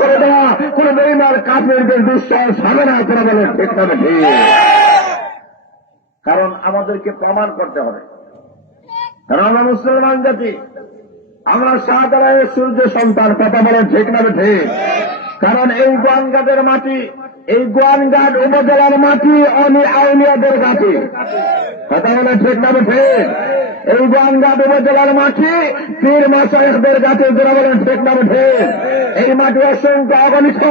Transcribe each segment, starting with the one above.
করে দেওয়া কোন বেঈমান কাফেরদের দুঃসাহস হবে না। করে বলে ঠিক না ঠিক? কারণ আমাদেরকে প্রমাণ করতে হবে, কারণ আমরা মুসলমান জাতি, আমরা শাহজালালের সূর্য সন্তান। কথা বলেন ঠিক না ঠিক? কারণ এই গোয়ানঘাটের মাটি, এই গোয়ানঘাট উপজেলার মাটি আউলিয়াদের ঘাটি। কথা বলেন ঠিক না ঠিক? এই গোয়ানঘাট উপজেলার মাটি পীর মাশায়েখদের ঘাটে। যারা বলেন ঠিক না ঠিক? এই মাটি অসংখ্য অগণিত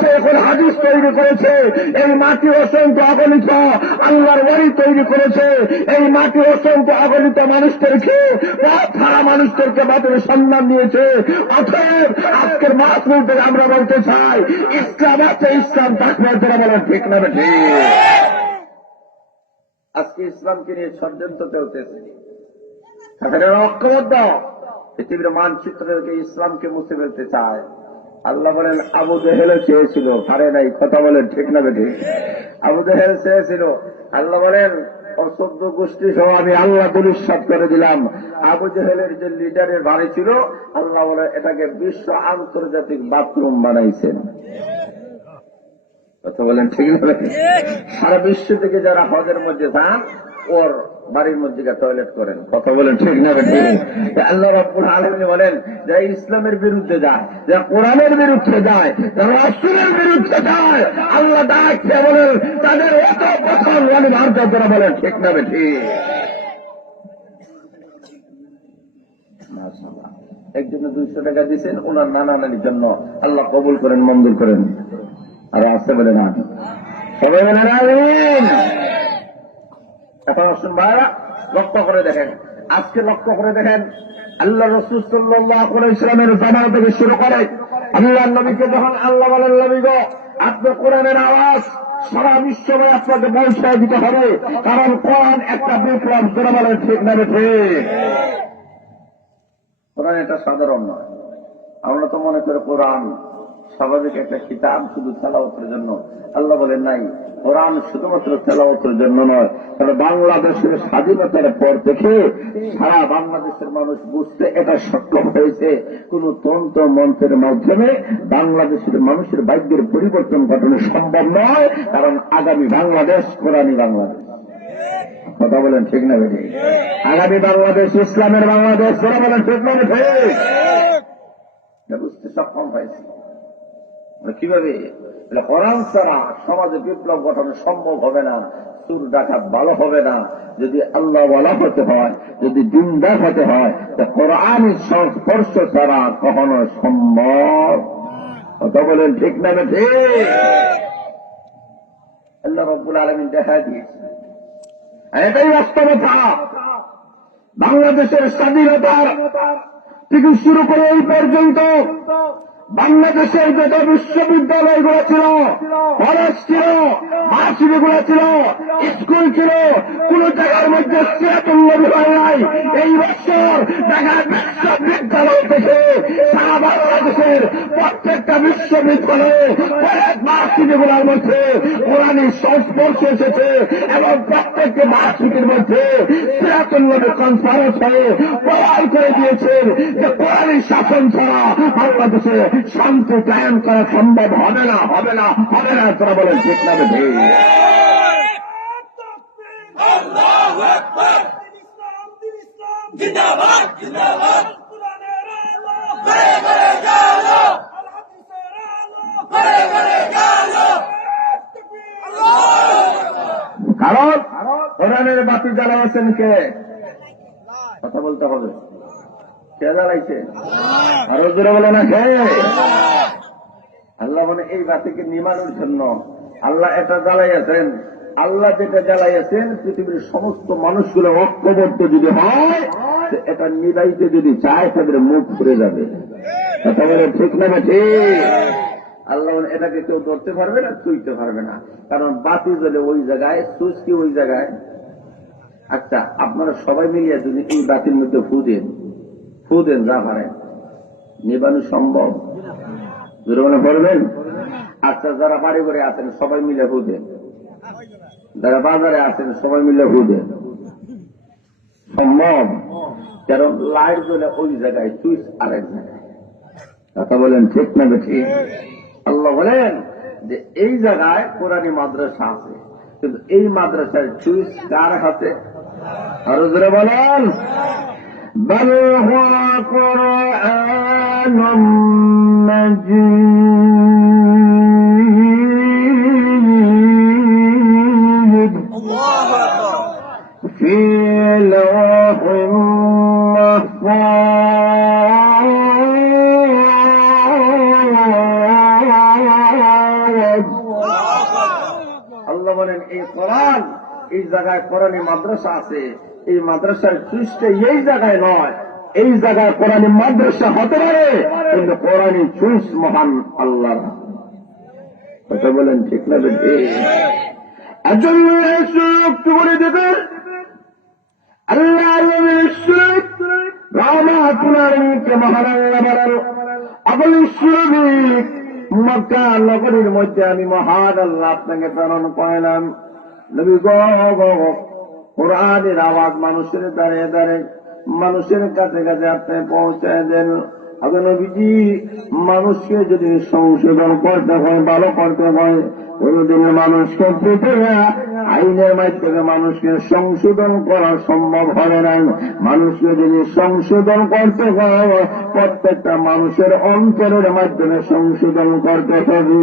শেখুল হাদিস তৈরি করেছে, এই মাটি অসংখ্য অগণিত আল্লাহর ওলি তৈরি করেছে, এই মাটি অসংখ্য অগণিত মানুষদেরকে, ছাড়া মানুষদেরকে বাতিলের সন্ধান দিয়েছে। অতএব আজকের মাহফিল থেকে আমরা বলতে চাই, ইসলাম আছে, ইসলাম থাকবে। যারা বলেন ঠিক না ঠিক? আজকে ইসলামকে নিয়ে ষড়যন্ত্র চলতেছে, ঐক্যবদ্ধ পৃথিবীর মানচিত্র থেকে ইসলামকে মুছে ফেলতে চায়। আল্লাহ বলেন আবু জেহেল চেয়েছিল, পারে নাই। কথা বলেন ঠিক না ঠিক? আবু জেহেল চেয়েছিল, আল্লাহ বলেন ওর 14 গোষ্ঠী সহ আমি আল্লাহ দুলিশাত করে দিলাম। আবু জেহেলের যে লিডারের বাড়ি ছিল, আল্লাহ বলে এটাকে বিশ্ব আন্তর্জাতিক বাথরুম বানাইছেন। কথা বলেন ঠিক না? সারা বিশ্ব থেকে যারা হজের মধ্যে যান, ওর বাড়ির মধ্যে টয়লেট করেন। কথা বলেন ঠিক না ঠিক? আল্লাহ রাব্বুল আলামিন বলেন, যারা ইসলামের বিরুদ্ধে যায়, যারা কোরআনের বিরুদ্ধে যায়, যারা রাসূলের বিরুদ্ধে যায়, আল্লাহ ডাকতে বলেন তাদের এত পছন্দ অনিবার্য। যারা বলেন ঠিক না ঠিক? মাশাআল্লাহ, একজনে 200 টাকা দিয়েছেন ওনার নানা নানির জন্য। আল্লাহ কবুল করেন, মঞ্জুর করেন। আর আসতে বলে না, সবাই বলেন আমিন। এখন আসুন ভাইরা, লক্ষ্য করে দেখেন, আজকে লক্ষ্য করে দেখেন, আল্লাহ রাসূল সাল্লাল্লাহু আলাইহি ওয়াসাল্লামের জামানা থেকে শুরু করে আল্লাহর নবীকে যখন আল্লাহ বলেন, নবী গো আপনি কোরআনের আওয়াজ সারা বিশ্বময় আপনাকে পৌঁছায় দিতে হবে, কারণ কোরআন একটা বিপ্লব। যারা বলেন ঠিক না ঠিক? কোরআন এটা সাধারণ নয়। আমরা তো মনে করি কোরআন স্বাভাবিক একটা কিতাব, শুধু তেলাওয়াতের জন্য। আল্লাহ বলেন নাই, কোরআন শুধুমাত্র তেলাওয়াতের জন্য নয়। তবে বাংলাদেশের স্বাধীনতার পর থেকে সারা বাংলাদেশের মানুষ বুঝতে এটা সক্ষম হয়েছে, কোন তন্ত্র মন্ত্রের মাধ্যমে বাংলাদেশের মানুষের ভাগ্যের পরিবর্তন ঘটানো সম্ভব নয়। কারণ আগামী বাংলাদেশ কোরআনই বাংলাদেশ। কথা বলেন ঠিক না ঠিক? আগামী বাংলাদেশ ইসলামের বাংলাদেশ। যারা বলেন ঠিক না ঠিক? বুঝতে সক্ষম হয়েছে। কিভাবে? কোরআন ছাড়া সমাজে বিপ্লব ঘটানো সম্ভব হবে না, চুর ডাকাত ভালো হবে না। যদি আল্লাহ ওয়ালা হতে হয়, যদি দিনদার হতে হয়, তা কোরআনের সংস্পর্শ ছাড়া কখনো সম্ভব। কথা বলেন ঠিক না ঠিক? আল্লাহ রাব্বুল আলামিন দেখা দিয়েছে, এটাই বাস্তবতা। বাংলাদেশের স্বাধীনতার থেকে শুরু করে এই পর্যন্ত বাংলাদেশের যত বিশ্ববিদ্যালয়গুলো ছিল, কলেজ ছিল, ভার্সিটিগুলো ছিল, স্কুল ছিল, কোন জায়গার মধ্যে সিরাতুল্লাহ হয় নাই। এই বছর ঢাকার বিশ্ববিদ্যালয় থেকে সারা বাংলাদেশের প্রত্যেকটা বিশ্ববিদ্যালয়ে কলেজ ভার্সিটিগুলোর মধ্যে কোরআনের সংস্পর্শ এসেছে এবং প্রত্যেকটি ভার্সিটির মধ্যে সিরাতুল্লাহ কনফারেন্স হয়ে প্রমাণ করে দিয়েছেন যে কোরআনের শাসন ছাড়া বাংলাদেশে শান্তি কায়েম করা সম্ভব হবে না, হবে না, হবে না। তারা বলেন ঠিক না ঠিক? কারণ কোরআনের বাতি জ্বালাইছেন কে? কথা বলতে হবে, কে জ্বালাইছে? আরো জোরে বলে না কে? আল্লাহ মানে এই বাতিকে নিমানোর জন্য আল্লাহ এটা জ্বালাইয়াছেন। আল্লাহ যেটা জ্বালাইয়াছেন, পৃথিবীর সমস্ত মানুষগুলো ঐক্যবদ্ধ যদি হয়, এটা নিবাইতে যদি চায়, তাদের মুখ ঘুরে যাবে। কথা বলে ঠিক না ঠিক? আল্লাহ এটাকে কেউ ধরতে পারবে না, ছুঁইতে পারবে না। কারণ বাতি জ্বলে ওই জায়গায়, সুইচ কি ওই জায়গায়। আচ্ছা, আপনারা সবাই মিলিয়ে যদি এই বাতির মধ্যে ফু দেন যা পারেন, নিবানো সম্ভব? জোরে বলবেন? আচ্ছা, যারা বাড়ি ঘরে আছেন সবাই মিলে ফু দেন, যারা বাজারে আছেন সবাই মিলে ফু দেন, সম্ভব? কারণ লাইট জ্বলে ওই জায়গায়, সুইচ আরেক জায়গায়। কথা বলেন ঠিক না ঠিক? আল্লাহ বলেন যে এই জায়গায় কোরআনী মাদ্রাসা আছে, কিন্তু এই মাদ্রাসার চুইস কার হাতে? আরো জোরে বলেন, বল হুয়া কুরআনুম মাজিদ আল্লাহু আকবার ফি লাওহিম আল্লাহ বলেন এই কোরআন, এই জায়গায় কোরআনী মাদ্রাসা আছে, এই মাদ্রাসার চুইসটা এই জায়গায় নয়, এই জায়গায় কোরআনী মাদ্রাসা হতে পারে, কিন্তু কোরআনী চুইস মহান আল্লাহ। কথা বলেন ঠিক না বেঠিক? একজন করে দেবেন আল্লাহ রামাতুল্লাহকে মহান আল্লাহ বলেন, আপনি শ্রমিক মক্কা নগরীর মধ্যে আমি মহান আল্লাহ আপনাকে প্রেরণ করলাম। নবী গো কোরআনের আওয়াজ মানুষের দাঁড়িয়ে দাঁড়িয়ে মানুষের কাছে কাছে আপনি পৌঁছায় দেন। আগে নবীজি মানুষকে যদি সংশোধন করতে হয়, ভালো করতে হয়, কোনদিন মানুষকে পেটে আইনের মাধ্যমে মানুষকে সংশোধন করা সম্ভব হবে না। মানুষকে যদি সংশোধন করতে হয়, প্রত্যেকটা মানুষের অন্তরের মাধ্যমে সংশোধন করতে হবে।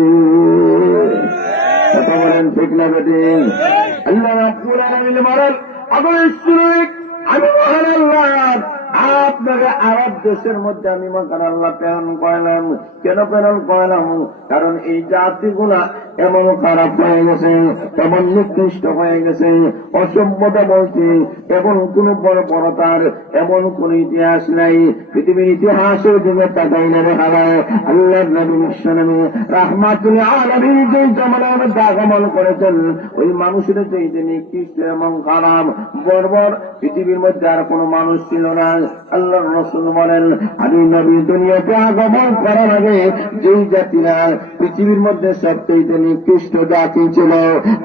কথা বলেন ঠিক না বেঠিক? আল্লাহ রাব্বুল আলামিন বলেন, আমি মহান আল্লাহ আপনাকে আরব দেশের মধ্যে আমি মহান আল্লাহ প্রেরণ করলাম। কেন প্রেরণ করলাম? কারণ এই জাতিগুলা এমন খারাপ হয়ে গেছে, এমন নিকৃষ্ট হয়ে গেছে, অসভ্যতা বলছে, এমন কোন বর্বরতার এমন কোন ইতিহাস নাই। পৃথিবীর ইতিহাসের দিকে তাকাই না দেখা যায় আল্লাহ নবী বিশ্বনবী রাহমাতুল আলামিন যে জামানার মধ্যে আগমন করেছেন, ওই মানুষের চাইতে নিকৃষ্ট এবং খারাপ বর্বর পৃথিবীর মধ্যে আর কোন মানুষ ছিল না। আল্লাহর রাসূল বলেন, আমি নবী দুনিয়াতে আগমন করার আগে যেই জাতিরা পৃথিবীর মধ্যে সবচেয়ে নিকৃষ্ট জাতি ছিল,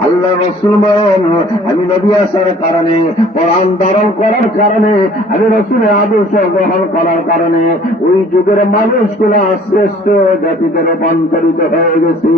আল্লাহর রাসূল বলেন, আমি নবী আসার কারণে, কোরআন ধারণ করার কারণে, আমি রাসূলের আদর্শ গ্রহণ করার কারণে ওই যুগের মানুষগুলো শ্রেষ্ঠ জাতিতে রূপান্তরিত হয়ে গেছে।